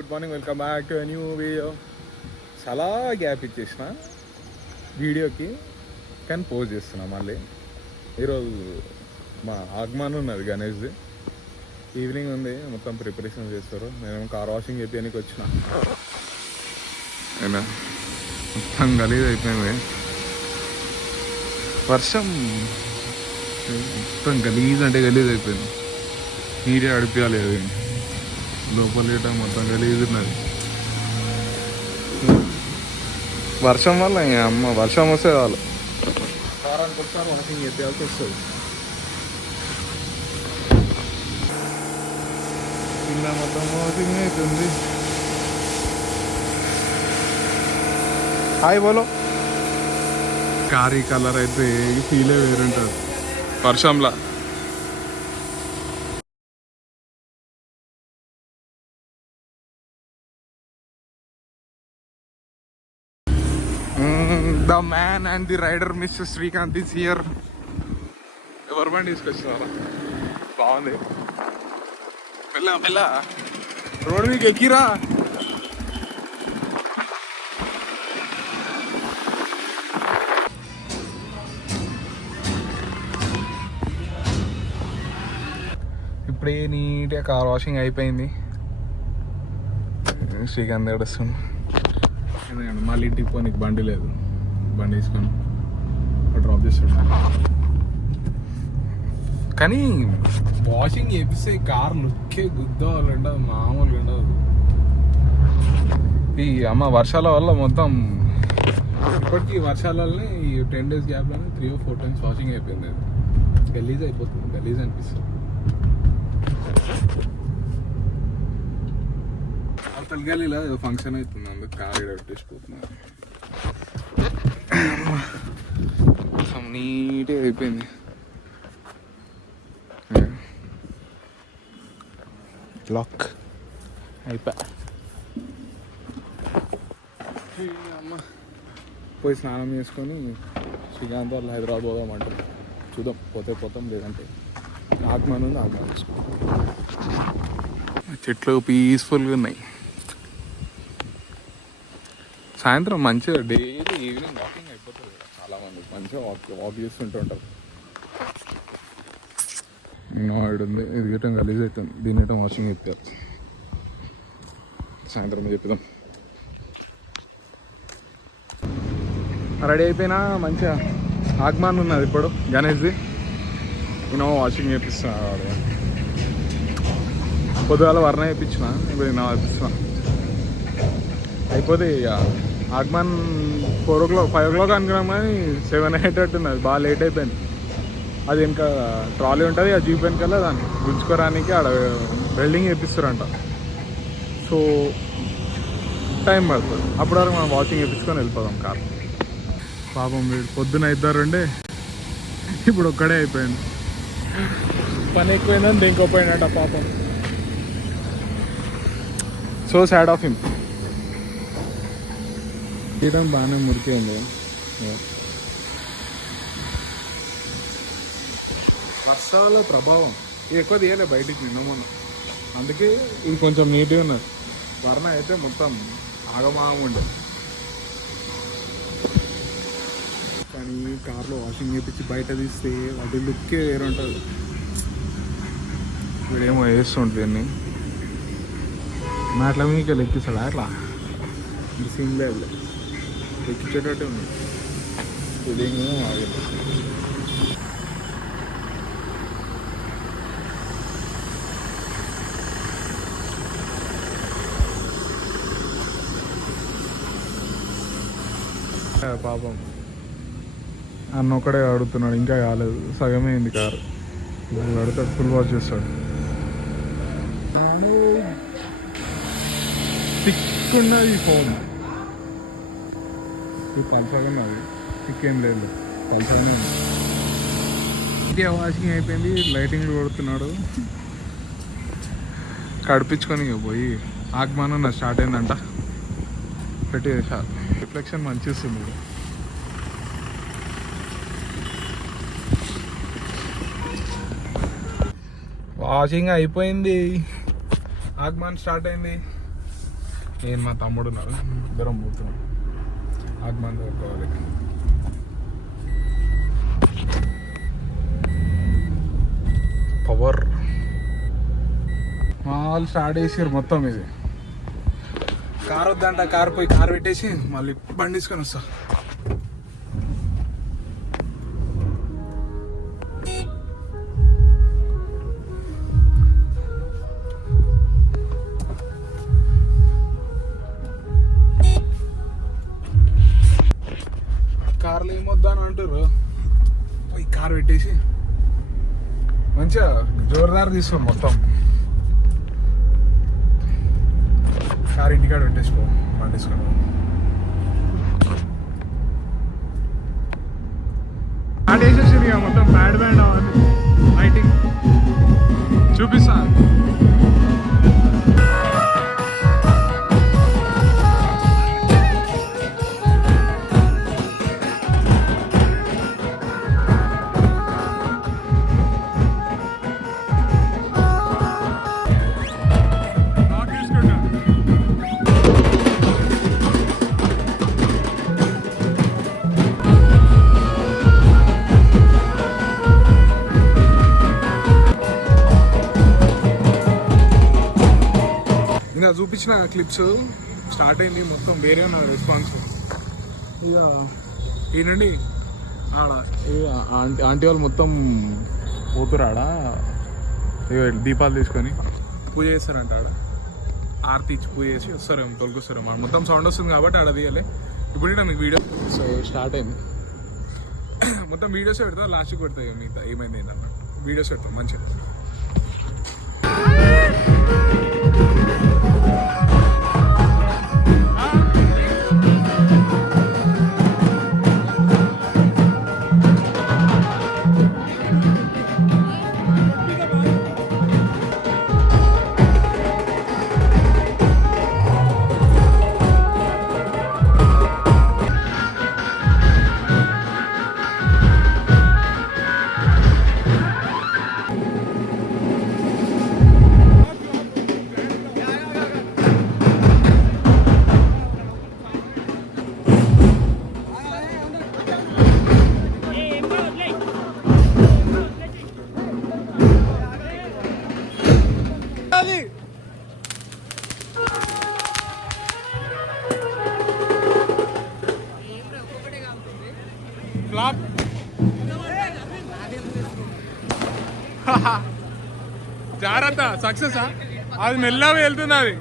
Good morning, welcome back to new video. చాలా gap ఇచ్చేసిన వీడియోకి, కానీ పోస్ట్ చేస్తున్నా మళ్ళీ. ఈరోజు మా ఆగమన్ ఉన్నది గణేష్ది, ఈవినింగ్ ఉంది, మొత్తం ప్రిపరేషన్ చేస్తారు. నేను కార్ వాషింగ్ చేయడానికి వచ్చిన. అయినా మొత్తం గలీజ్ అయిపోయింది, వర్షం మొత్తం గలీజ్ అంటే గలీజ్ అయిపోయింది. నీట్గా అడిపించాలి, లోపల మొత్తం గలీజ్ ఉన్నది. వర్షం వల్ల అమ్మ వర్షం వస్తే చాలు వారానికి ఒకసారి వాషింగ్ చేయాల్సి వస్తుంది. కింద మొత్తం వాషింగ్ అవుతుంది. హాయ్ బోలో. కారీ కలర్ అయితే ఫీలే వేరుంటుంది వర్షంలో. The man and the rider mister Srikanth is here. ఎవరు బండి తీసుకొచ్చినారా? బాగుంది. మెల్ల మెల్ల రోడ్ మీకు ఎక్కిరా. ఇప్పుడే నీట్గా కార్ వాషింగ్ అయిపోయింది. శ్రీకాంత్ ఏడుస్తుంది, ఎందుకంటే మళ్ళీ ఇంటికి పోనీకి బండి లేదు. బండి తీసుకొని డ్రాప్ చేస్తుంటా. కానీ వాషింగ్ చేపిస్తే కార్ లుక్కే గుద్దాలు ఉండదు, మామూలుగా ఉండదు. ఈ అమ్మ వర్షాల వల్ల మొత్తం ఇప్పటికీ వర్షాలనే ఈ 10 days గ్యాప్లోనే 3 or 4 times వాషింగ్ అయిపోయింది. గలీజ్ అయిపోతుంది, గలీజ్ అనిపిస్తుంది. అవతల గలీలో ఏదో ఫంక్షన్ అవుతుంది, అందుకు కార్ పెట్టేసిపోతున్నారు. మొత్తం నీట్గా అయిపోయింది. లాక్ అయిపోయా. అమ్మ పోయి స్నానం చేసుకొని శ్రీకాంత్ వాళ్ళు హైదరాబాద్ పోదామంటారు. చూద్దాం, పోతే పోతాం, లేదంటే ఆగమన్ ఉంది, ఆగమన్ చూసుకుంటాం. చెట్లు పీస్ఫుల్గా ఉన్నాయి. సాయంత్రం మంచిగా డైలీ ఈవినింగ్ వాకింగ్ అయిపోతుంది. చాలామంది మంచిగా వాక్ చేస్తుంటుంటారు. నాడు ఉంది, ఇది గట్టం గలీజ్ అవుతుంది, దీని గట్టం వాషింగ్ చెప్పారు. సాయంత్రం చెప్తాం. రెడీ అయిపోయినా మంచిగా ఆగమన్ ఉన్నది ఇప్పుడు గణేష్ది. నేను వాషింగ్ చేపిస్తున్నాను. పొద్దుగాల వర్ణ వేయించిన, ఇప్పుడు నేను వేపిస్తున్నా. అయిపోతే ఇక ఆగమన్ 4 o'clock 5 o'clock అనుకున్నాం, కానీ 7, 8 ఉన్నది. బాగా లేట్ అయిపోయింది. అది ఇంకా ట్రాలీ ఉంటుంది, ఆ జీప్ వెనకాల దాన్ని గుంజుకోవడానికి ఆడ వెల్డింగ్ వేపిస్తారంట. సో టైం పడుతుంది. అప్పటి వరకు మనం వాషింగ్ వేపించుకొని వెళ్ళిపోదాం కార్. పాపం వీడు పొద్దున 2 ఉండే, ఇప్పుడు ఒక్కడే అయిపోయింది. పని ఎక్కువైందని దేనికోపోయినట్ట పాపం. So sad of him. తీయడం బాగానే మురికింది. వర్షాల ప్రభావం ఎక్కువ తీయలే బయటికి నిన్న మొన్న, అందుకే ఇది కొంచెం నీట్గా ఉన్నది. వర్ణ అయితే మొత్తం ఆగమాగం ఉండే. కానీ కార్లో వాషింగ్ చేపించి బయట తీస్తే వాటి లుక్కే వేరుంటుంది. వీడేమో వేస్తుంటుంది దీన్ని అట్లా మీకు లెక్కిస్తాడా? అట్లా సీన్ లేదు, ఎక్కించేటట్టే ఉంది. ఇదేమో ఆగదు. పాపం అన్న ఒక్కడే అడుగుతున్నాడు, ఇంకా కాలేదు, సగమే అయింది కారు. అడుగుతాడు, ఫుల్ వాష్ చేస్తాడు. తిక్కున్నది ఫోన్, పల్సగానే అది తిక్కేం లేదు, పల్సగానే ఉంది. ఇంకే వాషింగ్ అయిపోయింది, లైటింగ్లు కొడుతున్నాడు. కడిపించుకొని పోయి ఆగమన్ స్టార్ట్ అయిందంట, పెట్టి రిఫ్లెక్షన్ మంచిగా వస్తుంది. వాషింగ్ అయిపోయింది, ఆగమన్ స్టార్ట్ అయింది. నేను మా తమ్ముడు ఉన్నారు, ఇద్దరం పోతున్నాం ఆగమన్ పోవాలి. పవర్ మా వాళ్ళు స్టార్ట్ చేసారు మొత్తం. ఇది కార్ వద్దంట, కార్ పోయి కార్ పెట్టేసి మళ్ళీ బండి తీసుకొని వస్తా. కార్లు ఏమొద్దా అని అంటారు, పోయి కార్ పెట్టేసి మంచిగా జోరుదారు తీసుకోండి మొత్తం. కార్ ఇంటికాడ పెట్టేసిపో బండి తీసుకొని. స్టార్ట్ చేసేసి ఇక మొత్తం బ్యాడ్ బ్యాండ్ అవ్వాలి. లైటింగ్ చూపిస్తా. ఇంకా చూపించిన క్లిప్స్ స్టార్ట్ అయింది మొత్తం వేరే నా రెస్పాన్స్. ఇక ఈ నుండి ఆడ ఆంటీ వాళ్ళు మొత్తం పోతురు ఆడ దీపాలు తీసుకొని పూజ చేస్తారంట. ఆడ ఆరతి ఇచ్చి పూజ చేసి వస్తారేమో, తొలగిస్తారేమో. మొత్తం సౌండ్ వస్తుంది కాబట్టి ఆడ తీయాలి. ఇప్పుడు ఇట్లా మీకు వీడియో సో స్టార్ట్ అయింది. మొత్తం వీడియోస్ పెడతా, లాస్ట్కి పెడతాయి మిగతా ఏమైంది ఏంటన్న వీడియోస్ పెడతాం మంచిగా. జాగ్రత్త, సక్సెస్ అది మెల్లగా వెళ్తుంది. అది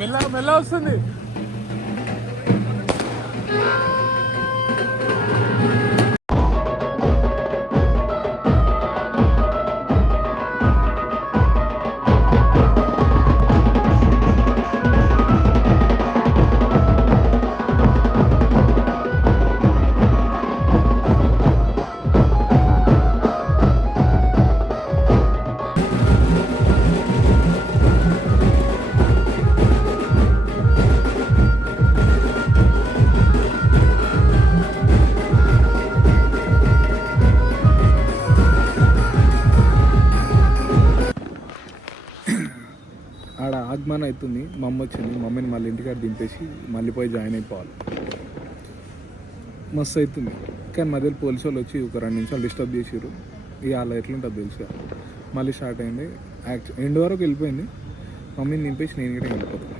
మెల్లగా మెల్లగా వస్తుంది. ఆడ ఆగమన్ అవుతుంది. మా అమ్మ వచ్చింది, మమ్మీని మళ్ళీ ఇంటికాడ దింపేసి మళ్ళీ పోయి జాయిన్ అయిపోవాలి. మస్తు అవుతుంది. కానీ మధ్యలో పోలీసు వాళ్ళు వచ్చి ఒక 2 నిమిషాలు డిస్టర్బ్ చేసారు. ఇక అలా ఎట్లుంటుంది తెలుసు. మళ్ళీ స్టార్ట్ అయింది. ఎండ్ వరకు వెళ్ళిపోయింది. మమ్మీని దింపేసి నేను కూడా వెళ్ళిపోతాను.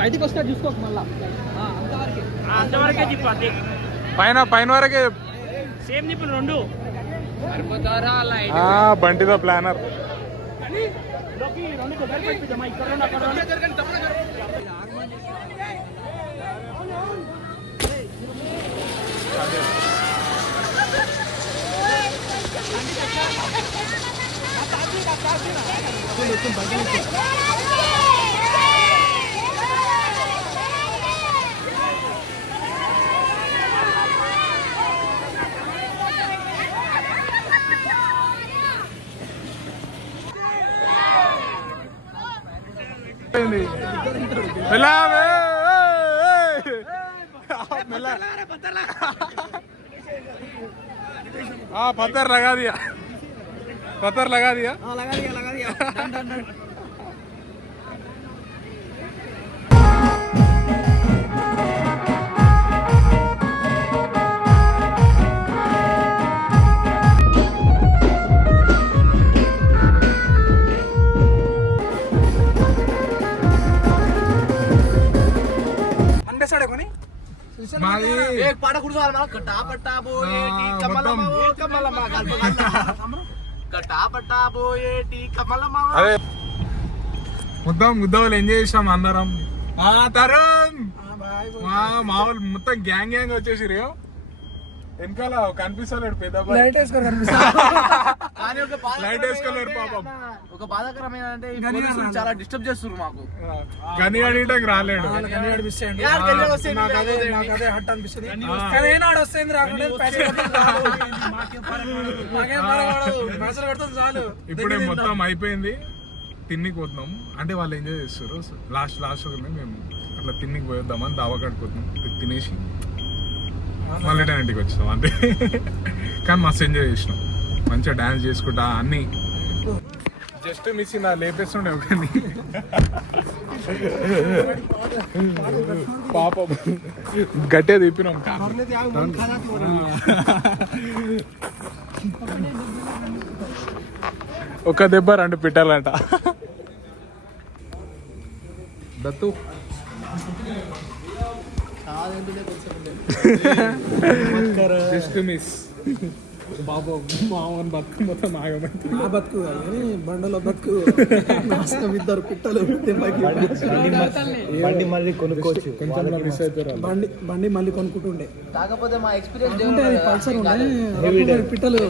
బయటికి వస్తే చూసుకోక మళ్ళా అంతవరకే పైన వరకే సేమ్ నిప్పులు రెండు బంటితో ప్లానర్ రెండు కొబ్బరి పెట్టిద్దామా ఇక్కడ రెండు అక్కడ రెండు पत्थर लगा दिया पत्थर लगा दिया लगा दिया పాట కుడుకోవాలి కట్టా పట్టా పోయేటి కమలమ్మ కమలమ్మ కట్టా పట్టా పోయేటి కమలమ్మ. అదే మొత్తం ముద్దవులు ఎంజాయ్ చేసాం అందరం. తరుణ్ మామూలు మొత్తం గ్యాంగ్ గ్యాంగ్ వచ్చేసి వెనకాల కనిపిస్తలేడు పెద్ద లైట్ వేసుకోలేరు పాపం. ఒక బాధాకరమైన అంటే ఈ పోలీసులు చాలా డిస్టర్బ్ చేస్తున్నారు మాకు. గని అడిగటానికి రాలేడు. ఇప్పుడే మొత్తం అయిపోయింది, తిన్నికి పోతున్నాం. అంటే వాళ్ళు ఎంజాయ్ చేస్తారు. లాస్ట్ మేము అట్లా తిన్నికి పోయేద్దామని దావా కట్టుకున్నాం. తినేసి మళ్ళీ ఇంటికి వచ్చాం అంతే. కానీ మస్తు ఎంజాయ్ చేసినాం, మంచిగా డాన్స్ చేసుకుంటా అన్ని. జస్ట్ మిస్ నా లేపేస్తుండే ఒకటి పాపం గట్టే తిప్పినాం. ఒక దెబ్బ రెండు పిట్టాలంట. దత్తు జస్ట్ మిస్ బాబు మామూలు బతుకు మొత్తం ఆగమంటుంది. ఆ బతుకు కానీ బండలో బతుకు నాశనం. ఇద్దరు పిట్టలు బండి మళ్ళీ కొనుక్కోవచ్చు. కొంచెం మిస్ అవుతారు. బండి మళ్ళీ కొనుక్కుంటుండే. కాకపోతే మా ఎక్స్పీరియన్స్ పల్సర్ ఉండే పిట్టలు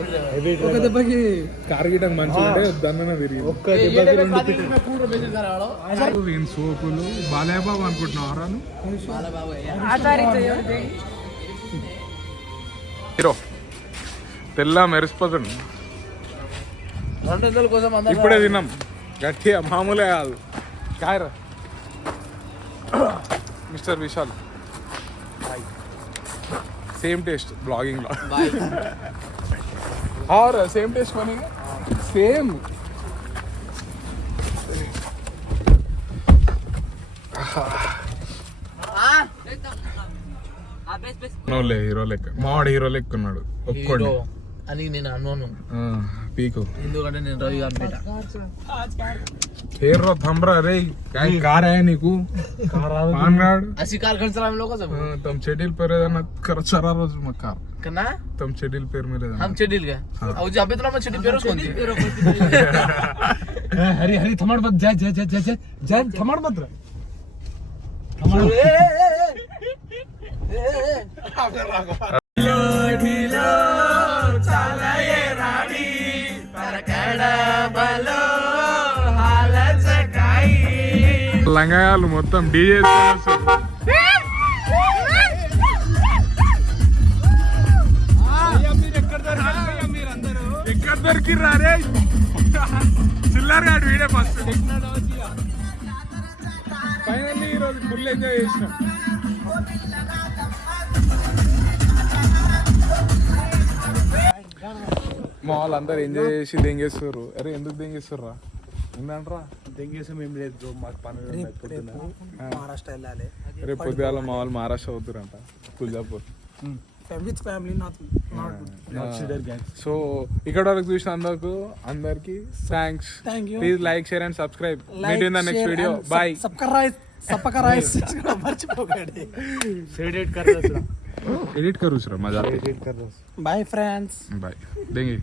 ఒక దెబ్బకి కారు గిటం మంచిగా ఉంటే దన్న తిరిగి ఒక్క దెబ్బకి సోపులు బాలయ్యబాబు అనుకుంటున్నారా? హీరో తెల్ల మెరిసిపోతుంది. 200 కోసం ఇప్పుడే తిన్నాం గట్టిగా, మామూలే కాదు. కాయరా mister Vishal, same taste blogging లో और सेम टेस्ट बनेगा सेम. నోలే హీరో లెక్క, మావాడు హీరో లెక్క ఉన్నాడు. ఒక్కోడు అని నేను అన్నాను పీకు, ఎందుకంటే నేను రవి గారి హీరో थमरा रे काय कार है नीकू पान गाड अशी कार खर्चला लोक तुम शेड्यूल पर ना कर सारा रोज मग कार कना तुम शेड्यूल पर मेरे हम शेड्यूल का और जब अभी तो मैं शेड्यूल पेरोस कोणती हरी हरी थमड़ मत जा जा जा जा जा थमड़ मत रे थमड़ चला ये राणी परकड़ा बलो हालत काई లంగాయాలు మొత్తం డీజే ఎక్కడ దొరికిర్రా రే చిల్లర్ గాడు వీడే ఫస్ట్. ఫైనల్లీ ఈరోజు ఫుల్ ఎంజాయ్ చేసినాం. మా వాళ్ళందరూ ఎంజాయ్ చేసి దెంగేస్తారు. అరే ఎందుకు దెంగేస్తారా ఉందంటరా? దెంగేసం ఏం లేదు, మాకు పనులు మహారాష్ట్ర వెళ్ళాలి రేపు పొద్దుగాల మా వాళ్ళు మహారాష్ట్ర అవుతారంట, తుల్జాపూర్. విత్ ఫ్యామిలీ సో ఇక్కడ వరకు చూసిన అందరికి thanks. Please like, share and subscribe. Meet in the next video. Bye. Subscribe మర్చిపోకండి. सेलिब्रेट कर एडिट करूच रे मजा बाय फ्रेंड्स बाय देंगे